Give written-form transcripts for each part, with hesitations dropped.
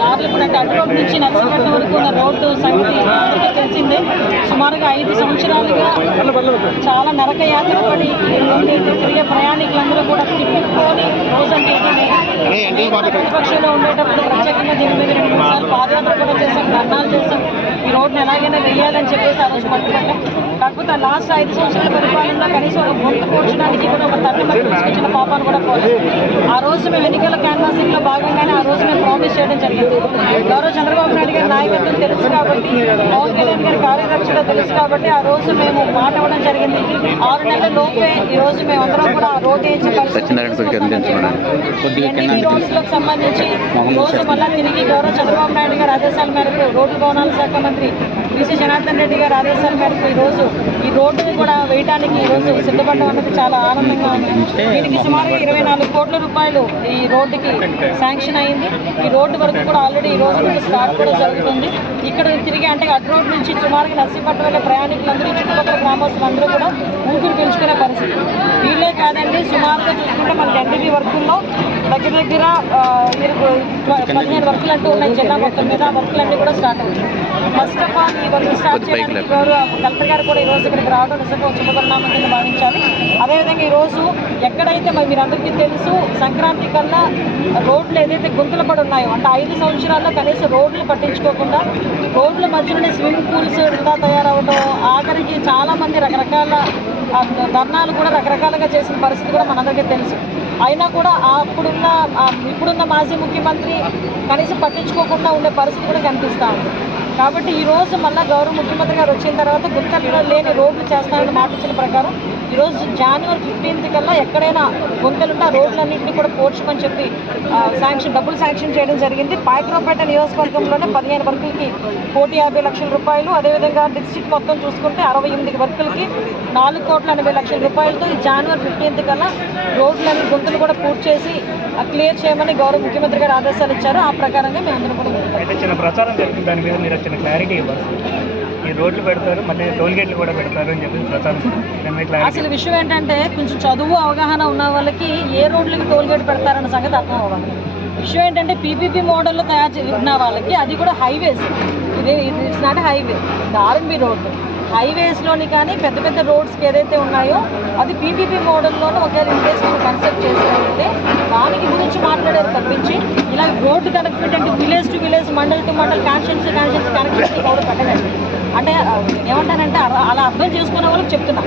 దారులు ఇప్పుడు అంటే అటు రోడ్డు నుంచి నర్సీపట్నం వరకు ఉన్న రోడ్డు సంగతి అందరికీ తెలిసిందే. సుమారుగా 5 సంవత్సరాలుగా చాలా నరక యాత్ర పడి తిరిగే ప్రయాణికులందరూ కూడా తిప్పుకొని రోజంటే ప్రతిపక్షంలో ఉండేటప్పుడు ప్రత్యేకంగా దీని మీద 2-3 సార్లు పాదయాత్ర కూడా చేశాం, ధర్నాలు చేశాం. ఈ రోడ్డును ఎలాగైనా వేయాలని చెప్పేసి ఆ రోజు పట్టుకుంటాం. కాకపోతే లాస్ట్ 5 సంవత్సరాల పరిపాలనలో కనీసం ఒక గుంట కూర్చడానికి కూడా ఒక తల్లి మధ్య తీసుకొచ్చిన పాపాన్ని కూడా పోలేదు. ఆ రోజు మేము ఎన్నికల క్యాన్వాసింగ్లో భాగంగానే ఆ రోజు మేము ప్రామిస్ చేయడం జరిగింది. గౌరవ చంద్రబాబు నాయుడు గారి నాయకత్వం తెలుసు కాబట్టి, పవన్ కళ్యాణ్ గారి కార్యదర్శిలో తెలుసు కాబట్టి ఆ రోజు మేము మాట ఇవ్వడం జరిగింది. 6 నెలల లోపే ఈ రోజు మేము అందరం కూడా ఆ రోడ్డు వేయించే పరిస్థితి రోడ్లకు సంబంధించి ఈ రోజు మళ్ళీ తిరిగి గౌరవ చంద్రబాబు నాయుడు గారి ఆదేశాల మేరకు రోడ్డు భవనాల శాఖ మంత్రి బీసీ జనార్దన్ రెడ్డి గారి ఆదేశాల మేరకు ఈరోజు ఈ రోడ్డుని కూడా వేయడానికి ఈరోజు సిద్ధపడడం అన్నది చాలా ఆనందంగా ఉంది. దీనికి సుమారుగా 24 కోట్ల రూపాయలు ఈ రోడ్డుకి శాంక్షన్ అయింది. ఈ రోడ్డు వరకు కూడా ఆల్రెడీ ఈ రోజు నుంచి స్టార్ట్ కూడా జరుగుతుంది. ఇక్కడ తిరిగి అంటే అటు రోడ్డు నుంచి సుమారుగా నర్సీపట్నం వెళ్ళే ప్రయాణికులందరూ చుట్టుపక్కల గ్రామస్తులందరూ కూడా ఊపిరి పీల్చుకునే పరిస్థితి. వీళ్ళే కాదండి, సుమారుగా చూసుకుంటే మన ఎన్డీబీ వర్కుల్లో దగ్గర 15 వర్కులు అంటూ ఉన్నాయి జిల్లా మొత్తం మీద. వర్కులన్నీ కూడా స్టార్ట్ అవుతాయి. ఫస్ట్ ఆఫ్ ఆల్ ఈ వర్క్ స్టార్ట్ చేయడానికి కలెక్టర్ గారు కూడా ఈరోజు ఇక్కడికి రావడం నిజంగా శుభపరిణామం కింద భావించాలి. అదేవిధంగా ఈరోజు ఎక్కడైతే మీరందరికీ తెలుసు సంక్రాంతి కల్లా రోడ్లు ఏదైతే గుంతలు పడి ఉన్నాయో అంటే 5 సంవత్సరాల్లో కనీసం రోడ్లు పట్టించుకోకుండా రోడ్ల మధ్యలోనే స్విమ్మింగ్ పూల్స్ వృధా తయారవడం, ఆఖరికి చాలామంది రకరకాల ధర్నాలు కూడా రకరకాలుగా చేసిన పరిస్థితి కూడా మనందరికీ తెలుసు. అయినా కూడా ఇప్పుడున్న మాజీ ముఖ్యమంత్రి కనీసం పట్టించుకోకుండా ఉండే పరిస్థితి కూడా కనిపిస్తూ ఉంది. కాబట్టి ఈరోజు మళ్ళీ గౌరవ ముఖ్యమంత్రి గారు వచ్చిన తర్వాత గుంతలు లేని రోడ్లు చేస్తారని మాట ఇచ్చిన ప్రకారం ఈరోజు జనవరి 15th కల్లా ఎక్కడైనా గుంతలుంటే ఆ రోడ్లన్నింటినీ కూడా పోడ్చమని చెప్పి డబ్బులు శాంక్షన్ చేయడం జరిగింది. పాయకరావుపేట నియోజకవర్గంలోనే 15 వర్కులకి 1,50 లక్షల రూపాయలు, అదేవిధంగా డిస్ట్రిక్ట్ మొత్తం చూసుకుంటే 68 వర్కులకి 4,80 లక్షల రూపాయలతో ఈ జనవరి 15th కల్లా రోడ్లన్నీ గుంతలు కూడా పూర్తి చేసి క్లియర్ చేయమని గౌరవ ముఖ్యమంత్రి గారు ఆదేశాలు ఇచ్చారు. ఆ ప్రకారంగా మేము అందరం కూడా చిన్న ప్రచారం జరుగుతుంది. దాని మీద మీరు చిన్న క్లారిటీ ఇవ్వాలి. ఈ రోడ్లు పెడతారు, మళ్ళీ టోల్ గేట్లు కూడా పెడతారు అని చెప్పి ప్రచారం. అసలు విషయం ఏంటంటే కొంచెం చదువు అవగాహన ఉన్న వాళ్ళకి ఏ రోడ్లకి టోల్ గేట్ పెడతారన్న సంగతి అర్థం అవ్వాలి. విషయం ఏంటంటే పీపీపీ మోడల్లో ఉన్న వాళ్ళకి అది కూడా highways, it's not highway, R N B road. హైవేస్లోని కానీ పెద్ద పెద్ద రోడ్స్కి ఏదైతే ఉన్నాయో అది పీపీపీ మోడల్లోనే ఒకవేళ ఇంట్రెస్ట్ కన్సెప్ట్ చేసినట్లయితే దానికి గురించి మాట్లాడేది తప్పించి ఇలా రోడ్డు కనెక్టివిటీ అంటే village to village, mandal to mandal, constituency connectivity కూడా పెట్టగలరు. అంటే ఏమంటానంటే అలా అర్థం చేసుకునే వాళ్ళకి చెప్తున్నా.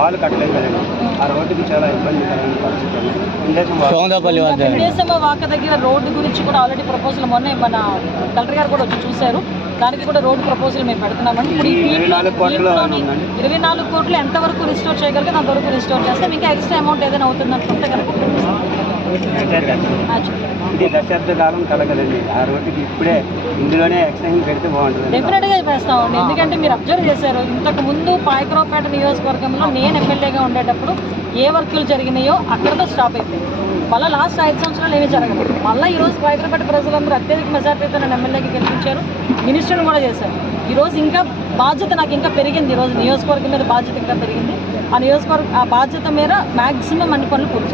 వాళ్ళు కట్టలేదు కదండి, ఆ రోడ్డుకి చాలా ఇబ్బందికరమైన పరిస్థితి. విదేశమ వాక దగ్గర రోడ్డు గురించి కూడా ఆల్రెడీ ప్రపోజల్ మొన్న మన కలెక్టర్ గారు కూడా వచ్చి చూశారు. దానికి కూడా రోడ్డు ప్రపోజల్ మేము పెడుతున్నామండి. ఇప్పుడు ఈ 24 కోట్లు ఎంతవరకు రిస్టోర్ చేయగలిగితే అంతవరకు రిస్టోర్ చేస్తాం. ఇంకా ఎక్స్ట్రా అమౌంట్ ఏదైనా అవుతుంది అనుకుంటే కనుక ఇది దశాబ్ద కాలం కలగదండి. ఆ రోడ్డుకి ఇప్పుడే ఇందులోనే ఎక్స్టెన్షన్ పెడితే బాగుంటుంది. డెఫినెట్గా వేస్తామండి. ఎందుకంటే మీరు అబ్జర్వ్ చేశారు, ఇంతకు ముందు పాయకరావుపేట నియోజకవర్గంలో నేను ఎమ్మెల్యేగా ఉండేటప్పుడు ఏ వర్కులు జరిగినాయో అక్కడతో స్టాప్ అయిపోయింది. మళ్ళీ లాస్ట్ 5 సంవత్సరాలు ఏమీ జరగలేదు. మళ్ళీ ఈరోజు పాయకరావుపేట ప్రజలందరూ అత్యధిక మెజార్టీతో నన్ను ఎమ్మెల్యేకి గెలిపించారు, మినిస్టర్ని కూడా చేశారు. ఈరోజు ఇంకా బాధ్యత నాకు ఇంకా పెరిగింది. ఈరోజు నియోజకవర్గం మీద బాధ్యత ఇంకా పెరిగింది. ఆ బాధ్యత మేర మ్యాక్సిమం అన్ని పనులు పూర్తి